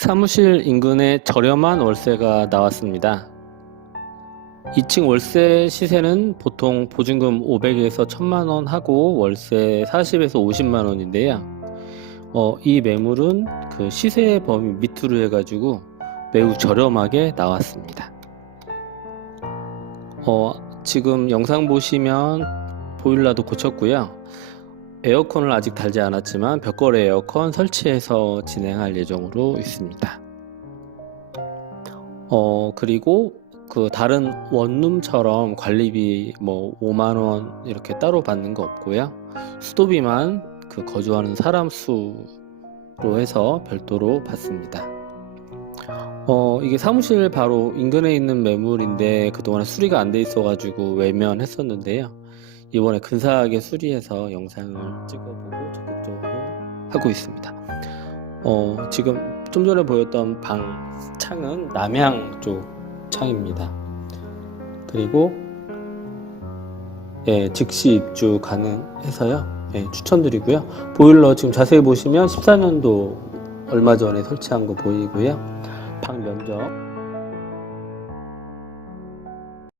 사무실 인근에 저렴한 월세가 나왔습니다. 2층 월세 시세는 보통 보증금 500에서 1000만 원 하고 월세 40에서 50만 원인데요. 어, 이 매물은 그 시세 범위 밑으로 해가지고 매우 저렴하게 나왔습니다. 어, 지금 영상 보시면 보일러도 고쳤고요. 에어컨을 아직 달지 않았지만 벽걸이 에어컨 설치해서 진행할 예정으로 있습니다. 어, 그리고 그 다른 원룸처럼 관리비 뭐 5만 원 이렇게 따로 받는 거 없고요. 수도비만 그 거주하는 사람 수로 해서 별도로 받습니다. 어, 이게 사무실 바로 인근에 있는 매물인데 그동안 수리가 안 돼 있어가지고 외면했었는데요. 이번에 근사하게 수리해서 영상을 찍어보고 적극적으로 하고 있습니다. 어, 지금 좀 전에 보였던 방 창은 남향 쪽 창입니다. 그리고 예, 즉시 입주 가능해서요. 예, 추천드리고요. 보일러 지금 자세히 보시면 14년도 얼마 전에 설치한 거 보이고요. 방 면적